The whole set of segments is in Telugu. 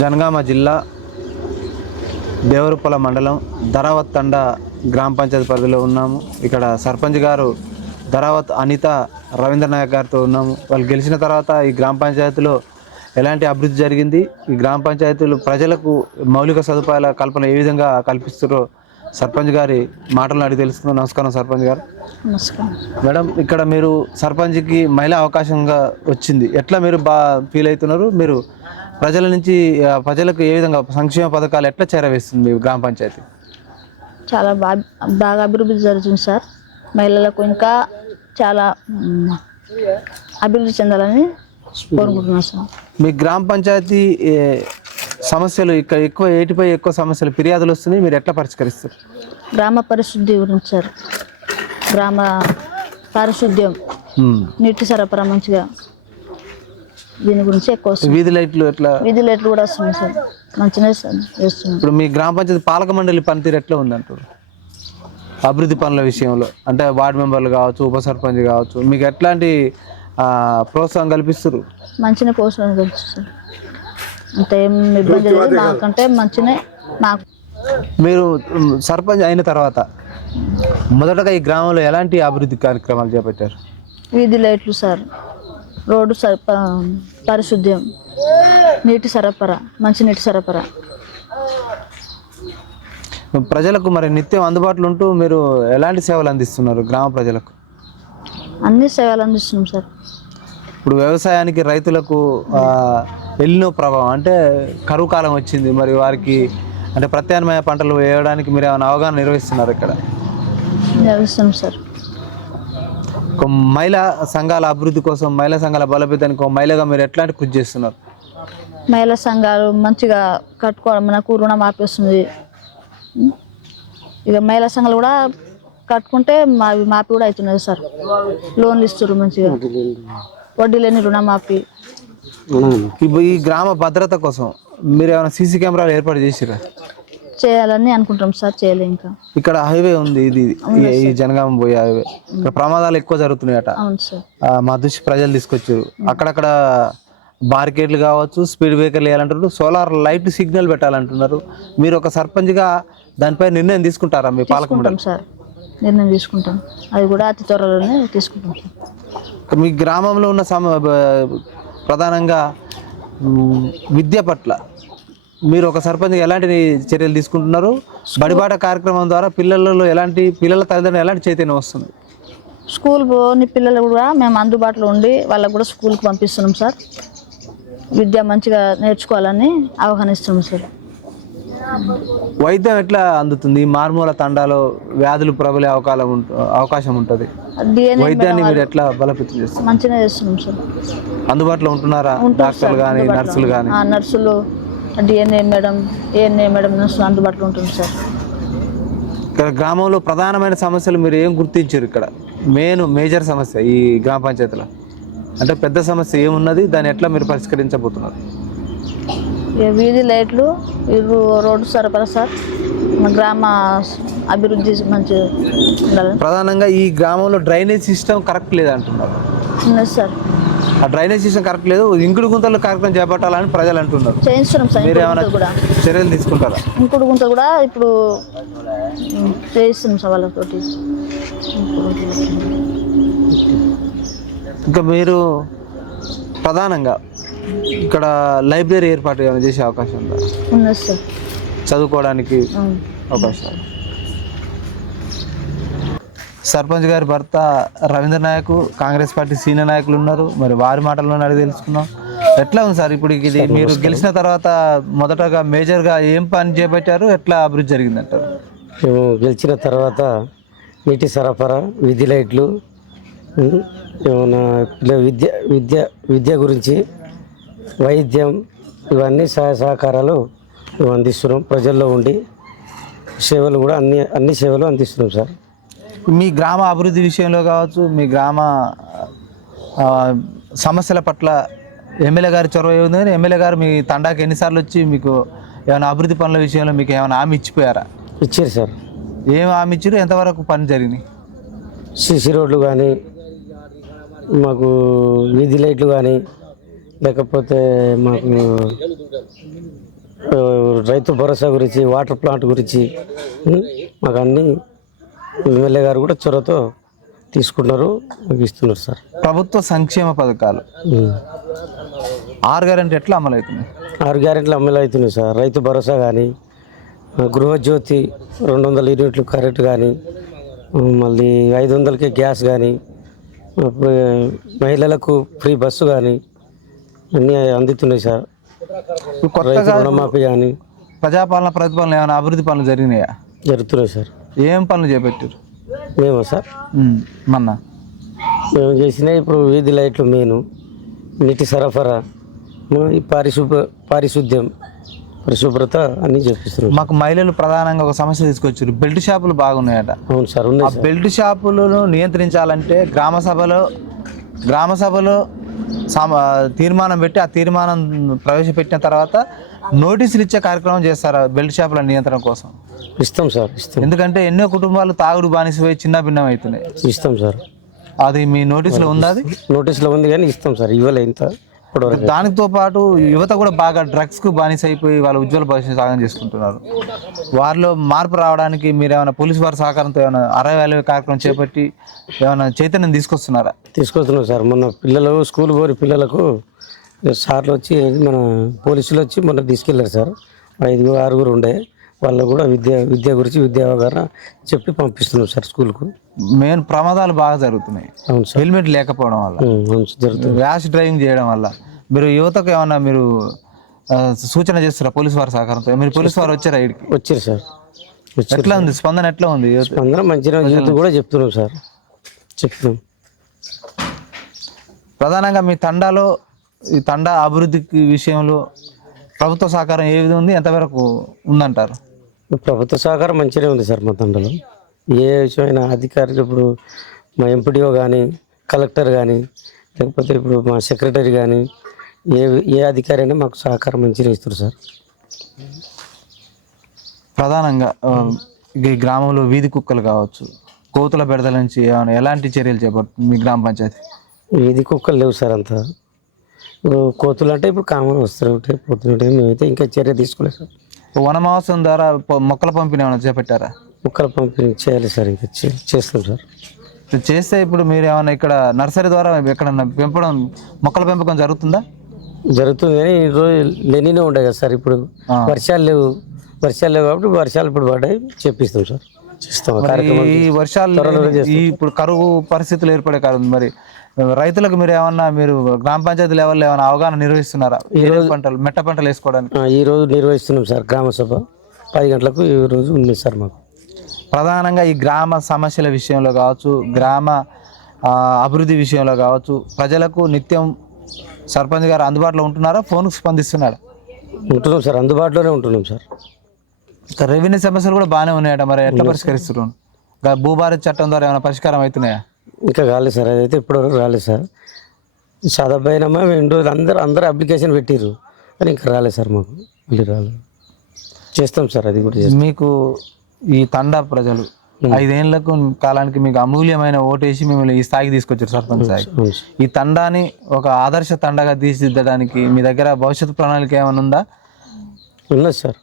జనగామ జిల్లా దేవరపల మండలం ధరావత్ తండా గ్రామ పంచాయతీ పరిధిలో ఉన్నాము. ఇక్కడ సర్పంచ్ గారు ధరావత్ అనిత రవీంద్ర నాయక్ గారితో ఉన్నాము. వాళ్ళు గెలిచిన తర్వాత ఈ గ్రామ పంచాయతీలో ఎలాంటి అభివృద్ధి జరిగింది, ఈ గ్రామ పంచాయతీలు ప్రజలకు మౌలిక సదుపాయాల కల్పన ఏ విధంగా కల్పిస్తారో సర్పంచ్ గారి మాటలను అడిగి తెలుసుకుందాం. నమస్కారం సర్పంచ్ గారు. నమస్కారం మేడం, ఇక్కడ మీరు సర్పంచ్కి మహిళా అవకాశంగా వచ్చింది, ఎట్లా మీరు ఫీల్ అవుతున్నారు? మీరు ప్రజలకు ఏ విధంగా సంక్షేమ పథకాలు ఎట్లా చేరవేస్తుంది గ్రామ పంచాయతీ? చాలా బాగా అభివృద్ధి జరుగుతుంది సార్. మహిళలకు ఇంకా చాలా అభివృద్ధి చెందాలని కోరుకుంటున్నాను సార్. మీ గ్రామ పంచాయతీ సమస్యలు ఇక్కడ ఏటిపై ఎక్కువ సమస్యలు ఫిర్యాదులు వస్తున్నాయి, మీరు ఎట్లా పరిష్కరిస్తారు? గ్రామ పరిశుద్ధి గురించి సార్. గ్రామ పారిశుద్ధ్యం, నీటి సరఫరా మంచిగా, దీని గురించి ఎక్కువ వీధి లైట్లు కూడా వస్తున్నాయి సార్, మంచిగా చేస్తున్నాం. ఇప్పుడు మీ గ్రామ పంచాయతీ పాలక మండలి పనితీరు ఎట్లా ఉందంటారు అభివృద్ధి పనుల విషయంలో? అంటే వార్డు మెంబర్లు కావచ్చు, ఉప సర్పంచ్ కావచ్చు, మీకు ఎట్లాంటి ప్రోత్సాహం కల్పిస్తారు? మంచిగా ప్రోత్సాహం కల్పిస్తారు, అంటే ఏం ఇబ్బంది లేదు మాకంటే మంచిగా. మాకు మీరు సర్పంచ్ అయిన తర్వాత మొదటగా ఈ గ్రామంలో ఎలాంటి అభివృద్ధి కార్యక్రమాలు చేపట్టారు? వీధి లైట్లు సార్, రోడ్డు పారిశుద్ధ్యం, నీటి సరఫరా, మంచి నీటి సరఫరా. ప్రజలకు మరి నిత్యం అందుబాటులో ఉంటూ మీరు ఎలాంటి సేవలు అందిస్తున్నారు గ్రామ ప్రజలకు? అన్ని సేవలు అందిస్తున్నాం సార్. ఇప్పుడు వ్యవసాయానికి రైతులకు ఎల్నినో ప్రభావం, అంటే కరువు కాలం వచ్చింది, మరి వారికి అంటే ప్రత్యామ్నాయ పంటలు వేయడానికి మీరు ఏమైనా అవగాహన నిర్వహిస్తున్నారు ఇక్కడ? నిర్వహిస్తున్నాం సార్. ఒక మహిళా సంఘాల అభివృద్ధి కోసం, మహిళా సంఘాల బలోపేతానికి ఒక మహిళగా మీరు ఎట్లాంటి కృషి చేస్తున్నారు? మహిళా సంఘాలు మంచిగా కట్టుకోవడం, మనకు రుణం ఆపేస్తుంది. ఇక మహిళా సంఘాలు కూడా కట్టుకుంటే మాపి కూడా అవుతున్నది సార్. లోన్లు ఇస్తారు మంచిగా, వడ్డీ లేని రుణమాఫీ. ఈ గ్రామ భద్రత కోసం మీరు ఏమైనా సీసీ కెమెరాలు ఏర్పాటు చేసిరా? చేయాలని అనుకుంటాం సార్, చేయలే. ఇంకా ఇక్కడ హైవే ఉంది, ఇది ఈ జనగామ పోయే హైవే, ఇక్కడ ప్రమాదాలు ఎక్కువ జరుగుతున్నాయట. అవును సార్. మా దృష్టి ప్రజలు తీసుకొచ్చారు. అక్కడక్కడ బార్కెట్లు కావచ్చు, స్పీడ్ బ్రేకర్లు వేయాలంటున్నారు, సోలార్ లైట్ సిగ్నల్ పెట్టాలంటున్నారు. మీరు ఒక సర్పంచ్గా దానిపై నిర్ణయం తీసుకుంటారా? మీ పాలక మండలి సార్ నిర్ణయం తీసుకుంటాం, అది కూడా అతి త్వరలోనే తీసుకుంటాం సార్. మీ గ్రామంలో ఉన్న ప్రధానంగా విద్య పట్ల మీరు ఒక సర్పంచ్గా ఎలాంటి చర్యలు తీసుకుంటున్నారు? బడిబాట కార్యక్రమం ద్వారా పిల్లల తల్లిదండ్రులు ఎలాంటి చైతన్యం వస్తుంది? స్కూల్ పోని పిల్లలు కూడా మేము అందుబాటులో ఉండి వాళ్ళకు కూడా స్కూల్కి పంపిస్తున్నాం సార్. విద్య మంచిగా నేర్చుకోవాలని అవగాహనిస్తున్నాం సార్. వైద్యం ఎట్లా అందుతుంది? మారుమూల తండాలో వ్యాధులు ప్రబలే అవకాశం ఉంటుంది, వైద్యాన్ని మీరు ఎట్లా బలోపేతం చేస్తారు? మంచిగా చేస్తున్నాం సార్. అందుబాటులో ఉంటున్నారా డాక్టర్లు కానీ నర్సులు కానీ? నర్సులు, డిఎన్ఏ మేడం నర్సులు అందుబాటులో ఉంటుంది సార్. ఇక్కడ గ్రామంలో ప్రధానమైన సమస్యలు మీరు ఏం గుర్తించారు? ఇక్కడ మేజర్ సమస్య ఈ గ్రామ పంచాయతీలో అంటే పెద్ద సమస్య ఏమున్నది, దాన్ని ఎట్లా మీరు పరిష్కరించబోతున్నారు? వీధి లైట్లు, రోడ్డు సరఫరా సార్. గ్రామ అభివృద్ధి మంచిగా ఉండాలి. ప్రధానంగా ఈ గ్రామంలో డ్రైనేజ్ సిస్టమ్ కరెక్ట్ లేదంటున్నారు. ఉన్నది సార్, ఆ డ్రైనేజ్ సిస్టమ్ కరెక్ట్ లేదు, ఇంకుడు గుంతలు కార్యక్రమం చేపట్టాలని ప్రజలు అంటున్నారు. చేయిస్తున్నాం సార్. మీరు ఏమైనా చర్యలు తీసుకుంటారా? ఇంకుడు గుంత కూడా ఇప్పుడు చేయిస్తున్నాం సార్ వాళ్ళతోటి. ఇంకా మీరు ప్రధానంగా ఇక్కడ లైబ్రరీ ఏర్పాటు ఏమైనా చేసే అవకాశం ఉందా? ఉన్నది సార్, చదువుకోవడానికి అవకాశం. సర్పంచ్ గారి భర్త రవీంద్ర నాయక్ కాంగ్రెస్ పార్టీ సీనియర్ నాయకులు ఉన్నారు, మరి వారి మాటల్లోనే అడిగి తెలుసుకున్నాం. ఎట్లా ఉంది సార్ ఇప్పుడు ఇది మీరు గెలిచిన తర్వాత మొదటగా మేజర్గా ఏం పని చేపట్టారు, ఎట్లా అభివృద్ధి జరిగిందంటారు? మేము గెలిచిన తర్వాత నీటి సరఫరా, విద్య లైట్లు, ఏమైనా విద్య గురించి, వైద్యం, ఇవన్నీ సహాయ సహకారాలు మేము అందిస్తున్నాం. ప్రజల్లో ఉండి సేవలు కూడా అన్ని సేవలు అందిస్తున్నాం సార్. మీ గ్రామ అభివృద్ధి విషయంలో కావచ్చు, మీ గ్రామ సమస్యల పట్ల ఎమ్మెల్యే గారి చొరవ ఏముంది? కానీ ఎమ్మెల్యే గారు మీ తండాకి ఎన్నిసార్లు వచ్చి మీకు ఏమైనా అభివృద్ధి పనుల విషయంలో మీకు ఏమైనా హామీ ఇచ్చిపోయారా? ఇచ్చారు సార్. ఏం హామీ ఇచ్చారు, ఎంతవరకు పని జరిగినాయి? సిసి రోడ్లు కానీ, మాకు వీధి లైట్లు కానీ, లేకపోతే మాకు ఆ, రైతు భరోసా గురించి, వాటర్ ప్లాంట్ గురించి మాకు అన్నీ ఎమ్మెల్యే గారు కూడా చొరవతో తీసుకున్నారు, మాకు ఇస్తున్నారు సార్. ప్రభుత్వ సంక్షేమ పథకాలు 6 గ్యారెంటీ ఎట్లా అమలు అవుతున్నాయి? 6 గ్యారెంటీలు అమలు అవుతున్నాయి సార్. రైతు భరోసా కానీ, గృహజ్యోతి 200 యూనిట్లు కరెంట్ కానీ, మళ్ళీ 500కి గ్యాస్ కానీ, మహిళలకు ఫ్రీ బస్సు కానీ అన్నీ అందుతున్నాయి సార్. ఇప్పుడు కొత్తగా రుణమాఫీ కానీ ప్రజాపాలన ప్రతిపాలన ఏమైనా అభివృద్ధి పనులు జరిగినాయా? జరుగుతున్నాయి సార్. ఏం పనులు చేపట్టారు మేము సార్ మొన్న? మేము చేసిన ఇప్పుడు వీధి లైట్లు మెయిన్, నీటి సరఫరా, ఈ పారిశుద్ధ్యం, పరిశుభ్రత అన్నీ చేపిస్తున్నారు. మాకు మహిళలు ప్రధానంగా ఒక సమస్య తీసుకొచ్చారు, బెల్ట్ షాపులు బాగున్నాయట. అవును సార్, ఆ ఉన్నాయి సార్. బెల్ట్ షాపులను నియంత్రించాలంటే గ్రామ సభలో తీర్మానం పెట్టి ఆ తీర్మానం ప్రవేశపెట్టిన తర్వాత నోటీసులు ఇచ్చే కార్యక్రమం చేస్తారు బెల్ట్ షాపుల నియంత్రణ కోసం. ఇస్తాం సార్, ఇస్తాం. ఎందుకంటే ఎన్నో కుటుంబాలు తాగుడు బానిసపోయి చిన్న భిన్నం అవుతున్నాయి. ఇస్తాం సార్. అది మీ నోటీసులో ఉందా? అది నోటీసులో ఉంది కానీ ఇస్తాం సార్, ఇవ్వలే ఇంత ఇప్పటివరకు. దానితో పాటు యువత కూడా బాగా డ్రగ్స్కు బానిస అయిపోయి వాళ్ళ ఉజ్వల భవిష్యత్తు సాగం చేసుకుంటున్నారు. వారిలో మార్పు రావడానికి మీరు ఏమైనా పోలీసు వారి సహకారంతో ఏమైనా అరవై కార్యక్రమం చేపట్టి ఏమైనా చైతన్యం తీసుకొస్తున్నారా? తీసుకొస్తున్నాం సార్. మొన్న పిల్లలు స్కూల్ పోయి పిల్లలకు సార్లు వచ్చి, మన పోలీసులు వచ్చి మొన్న తీసుకెళ్ళారు సార్. 5-6 ఉండే వాళ్ళు కూడా విద్య గురించి విద్యా అవగాహన చెప్పి పంపిస్తున్నాం సార్ స్కూల్కు. మెయిన్ ప్రమాదాలు బాగా జరుగుతున్నాయి. అవును సార్. హెల్మెట్ లేకపోవడం వల్ల, అవును సార్, జరుగుతుంది. ర్యాష్ డ్రైవింగ్ చేయడం వల్ల. మీరు యువతకు ఏమన్నా మీరు సూచన చేస్తారా పోలీసు వారి సహకారంతో? మీరు పోలీసు వారు వచ్చారా ఇక్కడికి? వచ్చారు సార్, వచ్చారు. ఎట్లా ఉంది స్పందన? ఎట్లా ఉంది? అందరం మంచిగా యూత్ కూడా చెప్తున్నాం సార్, చెప్తున్నాం. ప్రధానంగా మీ తండాలో ఈ తండా అభివృద్ధికి విషయంలో ప్రభుత్వ సహకారం ఏ విధంగా ఉంది, ఎంతవరకు ఉందంటారు? ప్రభుత్వ సహకారం మంచిగానే ఉంది సార్. మా తండలో ఏ విషయమైన అధికారులు, ఇప్పుడు మా ఎంపీడీఓ కానీ, కలెక్టర్ కానీ, లేకపోతే ఇప్పుడు మా సెక్రటరీ కానీ, ఏ అధికారి అయినా మాకు సహకారం మంచిగా ఇస్తారు సార్. ప్రధానంగా ఈ గ్రామంలో వీధి కుక్కలు కావచ్చు, కోతుల బెడదల నుంచి ఏమైనా ఎలాంటి చర్యలు చేపడుతుంది మీ గ్రామ పంచాయతీ? వీధి కుక్కలు లేవు సార్ అంతా. ఇప్పుడు కోతులు అంటే ఇప్పుడు కామన్ వస్తూనే ఉంటాయి, పోతుంటాయి. మేమైతే ఇంకా చర్య తీసుకోలేదు సార్. వనమహోత్సవం ద్వారా మొక్కల పంపిణీ ఏమైనా చేపట్టారా? మొక్కల పంపిణీ చేయాలి సార్, ఇంకా చేస్తాం సార్. చేస్తే ఇప్పుడు మీరు ఏమైనా ఇక్కడ నర్సరీ ద్వారా ఎక్కడన్నా మొక్కల పెంపకం జరుగుతుందా? జరుగుతుంది కానీ ఈరోజు లెనినే ఉండే కదా సార్. ఇప్పుడు వర్షాలు లేవు కాబట్టి వర్షాలు ఇప్పుడు పడ్డాయి, చేపిస్తాం సార్, చేస్తాం. ఈ వర్షాలు ఇప్పుడు కరువు పరిస్థితులు ఏర్పడే కాదు, మరి రైతులకు మీరు ఏమన్నా గ్రామ పంచాయతీ లెవెల్లో ఏమైనా అవగాహన నిర్వహిస్తున్నారా? మెట్ట పంటలు వేసుకోవడానికి ఈ రోజు నిర్వహిస్తున్నాం సార్. గ్రామ సభ 10 గంటలకు ఈ రోజు ఉంది సార్. మాకు ప్రధానంగా ఈ గ్రామ సమస్యల విషయంలో కావచ్చు, గ్రామ అభివృద్ధి విషయంలో కావచ్చు, ప్రజలకు నిత్యం సర్పంచ్ గారు అందుబాటులో ఉంటున్నారా? ఫోన్కు స్పందిస్తున్నారా? ఉంటున్నాం సార్, అందుబాటులోనే ఉంటున్నాం సార్. రెవెన్యూ సమస్యలు కూడా బాగానే ఉన్నాయట, మరి ఎట్లా పరిష్కరిస్తున్నారు? భూభారత్ చట్టం ద్వారా ఏమైనా పరిష్కారం అవుతున్నాయా? ఇంకా కాలేదు సార్, అదైతే ఇప్పటివరకు రాలేదు సార్. చదవబోయినామా 2 రోజులు అందరూ అప్లికేషన్ పెట్టిర్రు కానీ ఇంకా రాలేదు సార్. మాకు మళ్ళీ రాలేదు, చేస్తాం సార్, అది కూడా చేస్తాం. మీకు ఈ తండా ప్రజలు 5 ఏళ్లకు కాలానికి మీకు అమూల్యమైన ఓటేసి మిమ్మల్ని ఈ స్థాయికి తీసుకొచ్చారు, సర్పంచ్ స్థాయికి. ఈ తండాని ఒక ఆదర్శ తండాగా తీర్చిదిద్దడానికి మీ దగ్గర భవిష్యత్తు ప్రణాళిక ఏమైనా ఉందా? ఉన్నది సార్.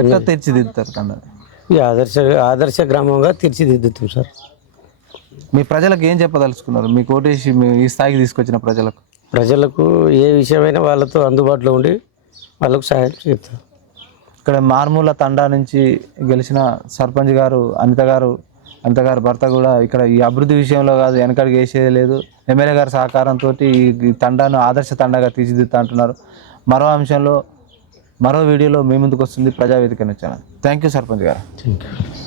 ఎట్లా తీర్చిదిద్దుతారు తండా? ఈ ఆదర్శ గ్రామంగా తీర్చిదిద్దుతాం సార్. మీ ప్రజలకు ఏం చెప్పదలుచుకున్నారు? మీకు ఓటేసి ఈ స్థాయికి తీసుకొచ్చిన ప్రజలకు ఏ విషయమైనా వాళ్ళతో అందుబాటులో ఉండి వాళ్ళకు సహాయం చేస్తారు. ఇక్కడ మార్మూల తండా నుంచి గెలిచిన సర్పంచ్ గారు అనిత గారు భర్త కూడా ఇక్కడ ఈ అభివృద్ధి విషయంలో కాదు వెనకడికి వేసేది లేదు, ఎమ్మెల్యే గారి సహకారంతో ఈ తండాను ఆదర్శ తండాగా తీర్చిదిద్దుతా అంటున్నారు. మరో అంశంలో మరో వీడియోలో మీ ముందుకు వస్తుంది ప్రజావేదిక నుంచి. థ్యాంక్ యూ సర్పంచ్ గారు. Thank you.